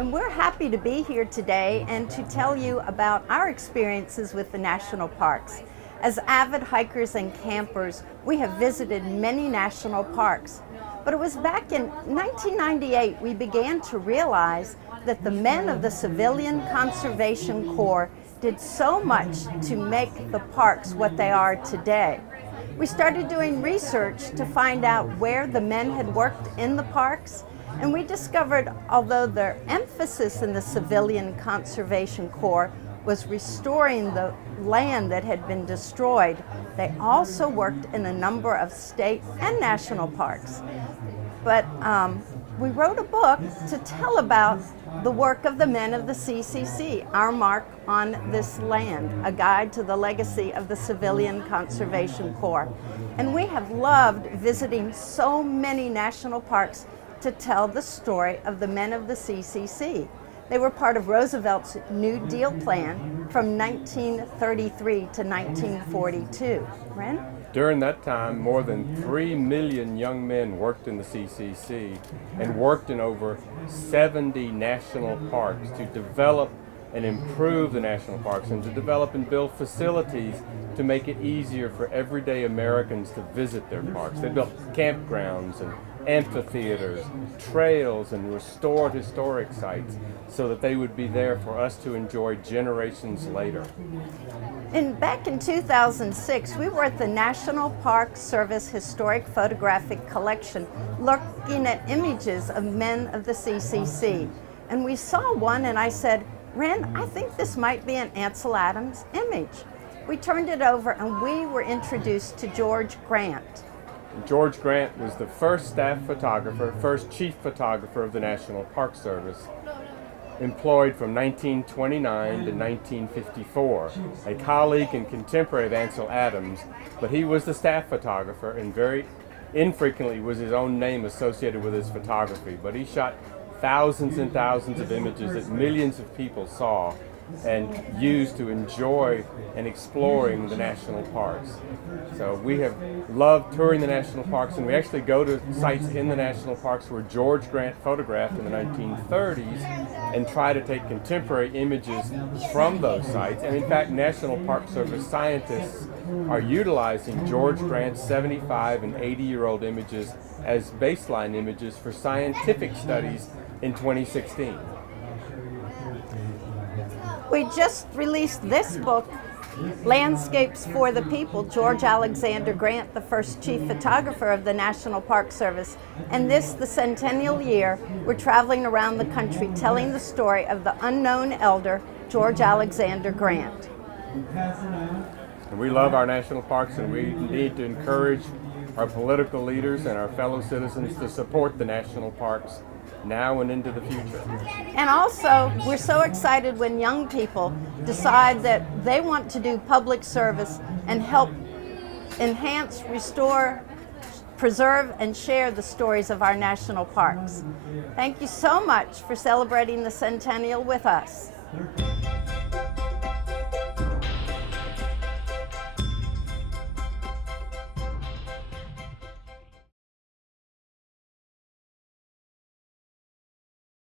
and we're happy to be here today and to tell you about our experiences with the national parks. As avid hikers and campers, we have visited many national parks, but it was back in 1998 we began to realize that the men of the Civilian Conservation Corps did so much to make the parks what they are today. We started doing research to find out where the men had worked in the parks, and we discovered although their emphasis in the Civilian Conservation Corps was restoring the land that had been destroyed, they also worked in a number of state and national parks. But we wrote a book to tell about the work of the men of the CCC, Our Mark on This Land, a guide to the legacy of the Civilian Conservation Corps. And we have loved visiting so many national parks to tell the story of the men of the CCC. They were part of Roosevelt's New Deal plan from 1933 to 1942. Ren? During that time, more than 3 million young men worked in the CCC and worked in over 70 national parks to develop and improve the national parks and to develop and build facilities to make it easier for everyday Americans to visit their parks. They built campgrounds and amphitheaters, trails, and restored historic sites so that they would be there for us to enjoy generations later. And back in 2006, we were at the National Park Service Historic Photographic Collection looking at images of men of the CCC. And we saw one and I said, Ren, I think this might be an Ansel Adams image. We turned it over and we were introduced to George Grant. George Grant was the first staff photographer, first chief photographer of the National Park Service, employed from 1929 to 1954, a colleague and contemporary of Ansel Adams, but he was the staff photographer and very infrequently was his own name associated with his photography, but he shot thousands and thousands of images that millions of people saw and used to enjoy and exploring the national parks. So we have loved touring the national parks, and we actually go to sites in the national parks where George Grant photographed in the 1930s and try to take contemporary images from those sites. And in fact, National Park Service scientists are utilizing George Grant's 75 and 80-year-old images as baseline images for scientific studies in 2016. We just released this book, Landscapes for the People, George Alexander Grant, the first chief photographer of the National Park Service. And this, the centennial year, we're traveling around the country telling the story of the unknown elder, George Alexander Grant. And we love our national parks, and we need to encourage our political leaders and our fellow citizens to support the national parks now and into the future. And also, we're so excited when young people decide that they want to do public service and help enhance, restore, preserve, and share the stories of our national parks. Thank you so much for celebrating the centennial with us.